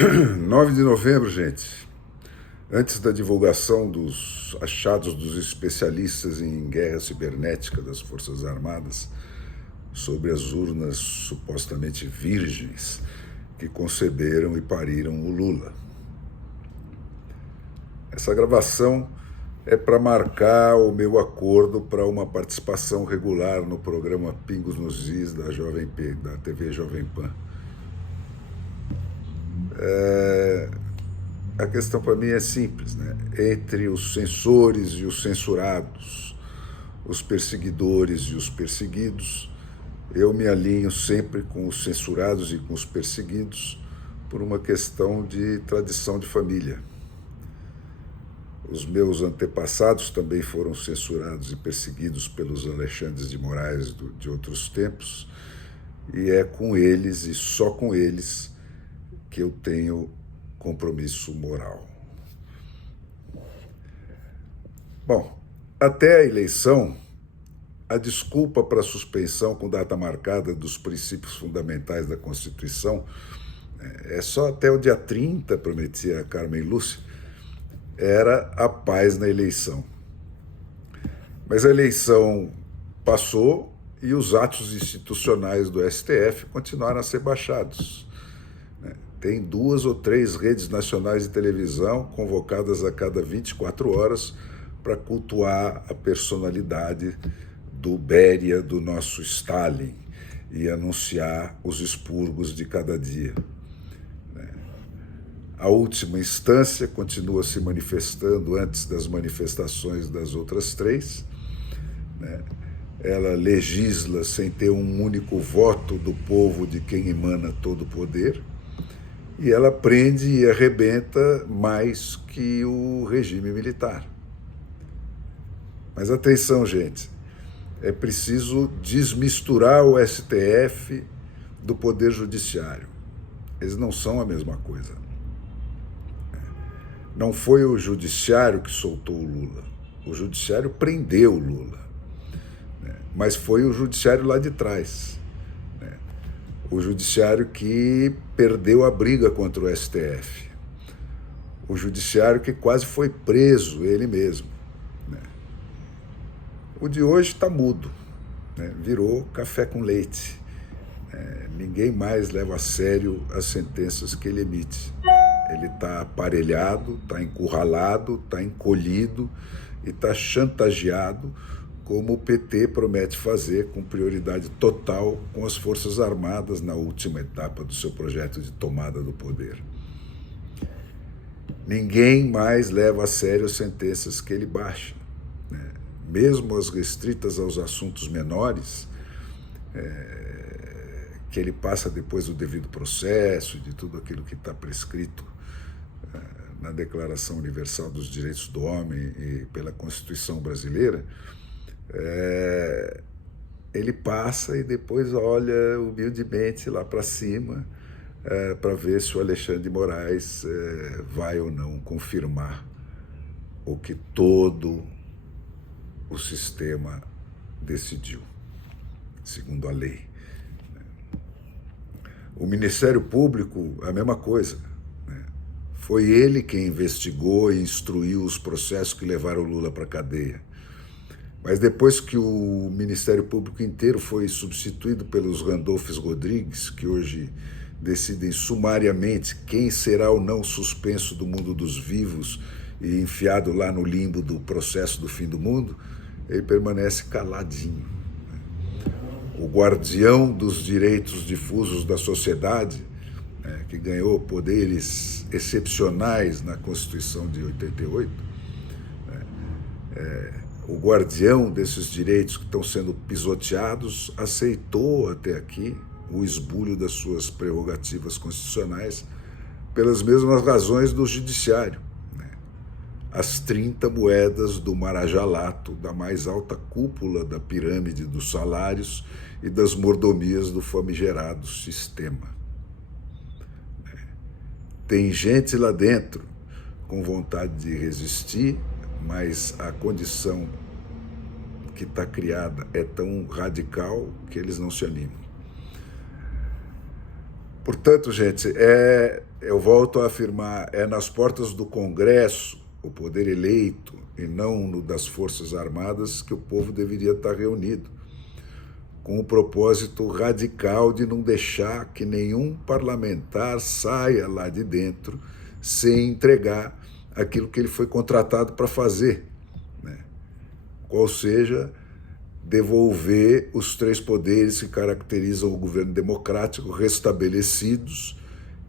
9 de novembro, gente. Antes da divulgação dos achados dos especialistas em guerra cibernética das Forças Armadas sobre as urnas supostamente virgens que conceberam e pariram o Lula. Essa gravação é para marcar o meu acordo para uma participação regular no programa Pingos nos Is da Jovem P, da TV Jovem Pan. A questão para mim é simples, né? Entre os censores e os censurados, os perseguidores e os perseguidos, eu me alinho sempre com os censurados e com os perseguidos por uma questão de tradição de família. Os meus antepassados também foram censurados e perseguidos pelos Alexandres de Moraes de outros tempos, e é com eles e só com eles que eu tenho compromisso moral. Bom, até a eleição, a desculpa para a suspensão com data marcada dos princípios fundamentais da Constituição é só até o dia 30, prometia a Carmen Lúcia, era a paz na eleição. Mas a eleição passou e os atos institucionais do STF continuaram a ser baixados. Tem 2 ou 3 redes nacionais de televisão convocadas a cada 24 horas para cultuar a personalidade do Béria, do nosso Stalin, e anunciar os expurgos de cada dia. A última instância continua se manifestando antes das manifestações das outras 3. Ela legisla sem ter um único voto do povo de quem emana todo o poder, e ela prende e arrebenta mais que o regime militar. Mas atenção, gente, é preciso desmisturar o STF do Poder Judiciário. Eles não são a mesma coisa. Não foi o Judiciário que soltou o Lula. O Judiciário prendeu o Lula. Mas foi o Judiciário lá de trás. O Judiciário que perdeu a briga contra o STF. O Judiciário que quase foi preso, ele mesmo. O de hoje está mudo, virou café com leite. Ninguém mais leva a sério as sentenças que ele emite. Ele está aparelhado, está encurralado, está encolhido e está chantageado, como o PT promete fazer com prioridade total com as Forças Armadas na última etapa do seu projeto de tomada do poder. Ninguém mais leva a sério as sentenças que ele baixa. Mesmo as restritas aos assuntos menores, que ele passa depois do devido processo, de tudo aquilo que está prescrito na Declaração Universal dos Direitos do Homem e pela Constituição brasileira, ele passa e depois olha humildemente lá para cima para ver se o Alexandre de Moraes vai ou não confirmar o que todo o sistema decidiu, segundo a lei. O Ministério Público, a mesma coisa. Foi ele quem investigou e instruiu os processos que levaram o Lula para a cadeia. Mas depois que o Ministério Público inteiro foi substituído pelos Randolphs Rodrigues, que hoje decidem sumariamente quem será ou não suspenso do mundo dos vivos e enfiado lá no limbo do processo do fim do mundo, ele permanece caladinho. O guardião dos direitos difusos da sociedade, que ganhou poderes excepcionais na Constituição de 88, o guardião desses direitos que estão sendo pisoteados aceitou até aqui o esbulho das suas prerrogativas constitucionais pelas mesmas razões do judiciário. As 30 moedas do Marajalato, da mais alta cúpula da pirâmide dos salários e das mordomias do famigerado sistema. Tem gente lá dentro com vontade de resistir, mas a condição que está criada é tão radical que eles não se animam. Portanto, gente, eu volto a afirmar, é nas portas do Congresso, o poder eleito, e não no das Forças Armadas, que o povo deveria estar reunido, com o propósito radical de não deixar que nenhum parlamentar saia lá de dentro sem entregar aquilo que ele foi contratado para fazer, né? Qual seja, devolver os três poderes que caracterizam o governo democrático restabelecidos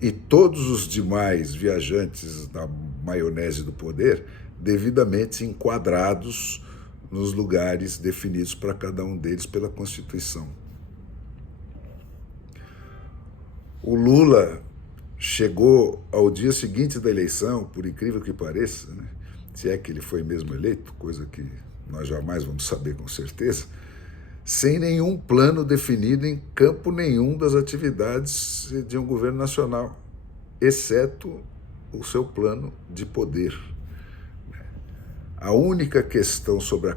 e todos os demais viajantes da maionese do poder devidamente enquadrados nos lugares definidos para cada um deles pela Constituição. O Lula chegou ao dia seguinte da eleição, por incrível que pareça, né? Se é que ele foi mesmo eleito, coisa que nós jamais vamos saber com certeza, sem nenhum plano definido em campo nenhum das atividades de um governo nacional, exceto o seu plano de poder. A única questão sobre a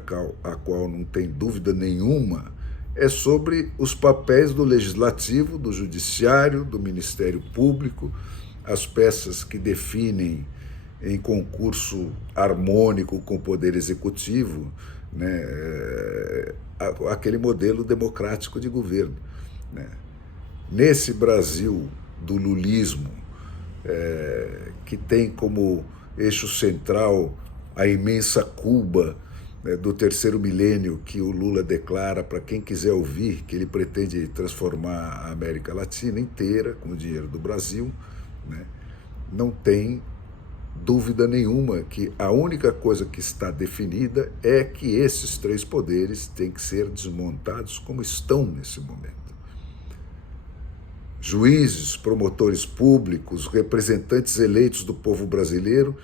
qual não tem dúvida nenhuma é sobre os papéis do Legislativo, do Judiciário, do Ministério Público, as peças que definem em concurso harmônico com o Poder Executivo, né, aquele modelo democrático de governo, né? Nesse Brasil do lulismo, que tem como eixo central a imensa Cuba, né, do terceiro milênio, que o Lula declara para quem quiser ouvir, que ele pretende transformar a América Latina inteira com o dinheiro do Brasil, né? Não tem dúvida nenhuma que a única coisa que está definida é que esses três poderes têm que ser desmontados como estão nesse momento. Juízes, promotores públicos, representantes eleitos do povo brasileiro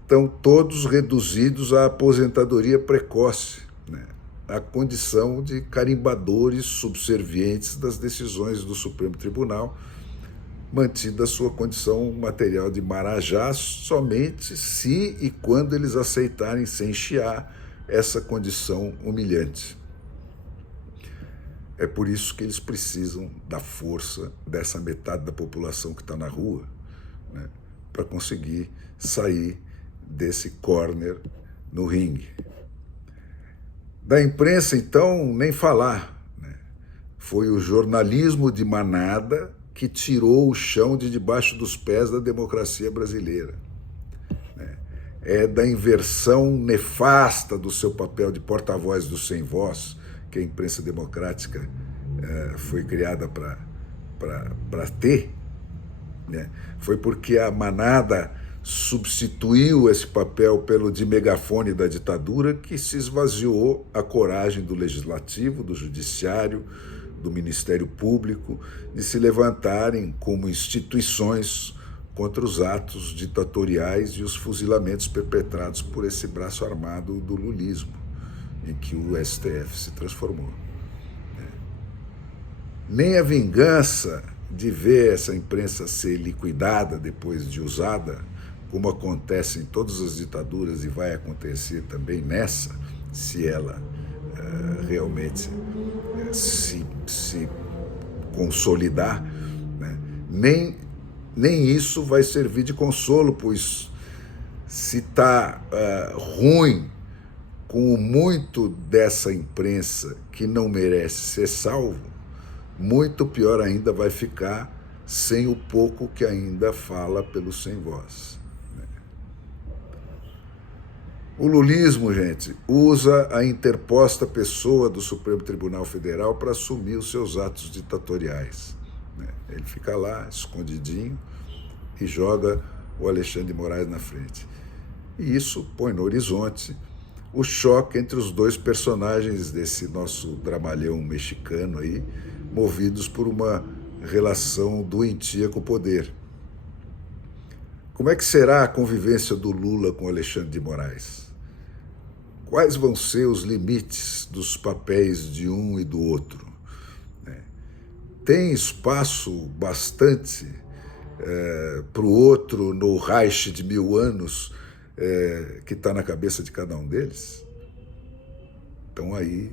estão todos reduzidos à aposentadoria precoce, né? À condição de carimbadores subservientes das decisões do Supremo Tribunal, mantida a sua condição material de marajás somente se e quando eles aceitarem sem chiar essa condição humilhante. É por isso que eles precisam da força dessa metade da população que está na rua, né, para conseguir sair desse corner no ringue. Da imprensa, então, nem falar, né? Foi o jornalismo de manada que tirou o chão de debaixo dos pés da democracia brasileira, né? É da inversão nefasta do seu papel de porta-voz do sem-voz que a imprensa democrática foi criada para ter, né? Foi porque a manada substituiu esse papel pelo de megafone da ditadura que se esvaziou a coragem do Legislativo, do Judiciário, do Ministério Público de se levantarem como instituições contra os atos ditatoriais e os fuzilamentos perpetrados por esse braço armado do lulismo, em que o STF se transformou. Nem a vingança de ver essa imprensa ser liquidada depois de usada, como acontece em todas as ditaduras e vai acontecer também nessa, se ela realmente se consolidar, né? Nem isso vai servir de consolo, pois se está ruim com o muito dessa imprensa que não merece ser salvo, muito pior ainda vai ficar sem o pouco que ainda fala pelo sem voz. O lulismo, gente, usa a interposta pessoa do Supremo Tribunal Federal para assumir os seus atos ditatoriais, né? Ele fica lá, escondidinho, e joga o Alexandre de Moraes na frente. E isso põe no horizonte o choque entre os dois personagens desse nosso dramalhão mexicano aí, movidos por uma relação doentia com o poder. Como é que será a convivência do Lula com Alexandre de Moraes? Quais vão ser os limites dos papéis de um e do outro? Tem espaço bastante para o outro no Reich de 1000 anos que está na cabeça de cada um deles? Então aí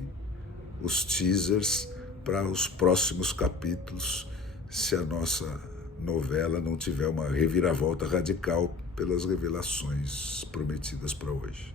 os teasers para os próximos capítulos, se a nossa novela não tiver uma reviravolta radical pelas revelações prometidas para hoje.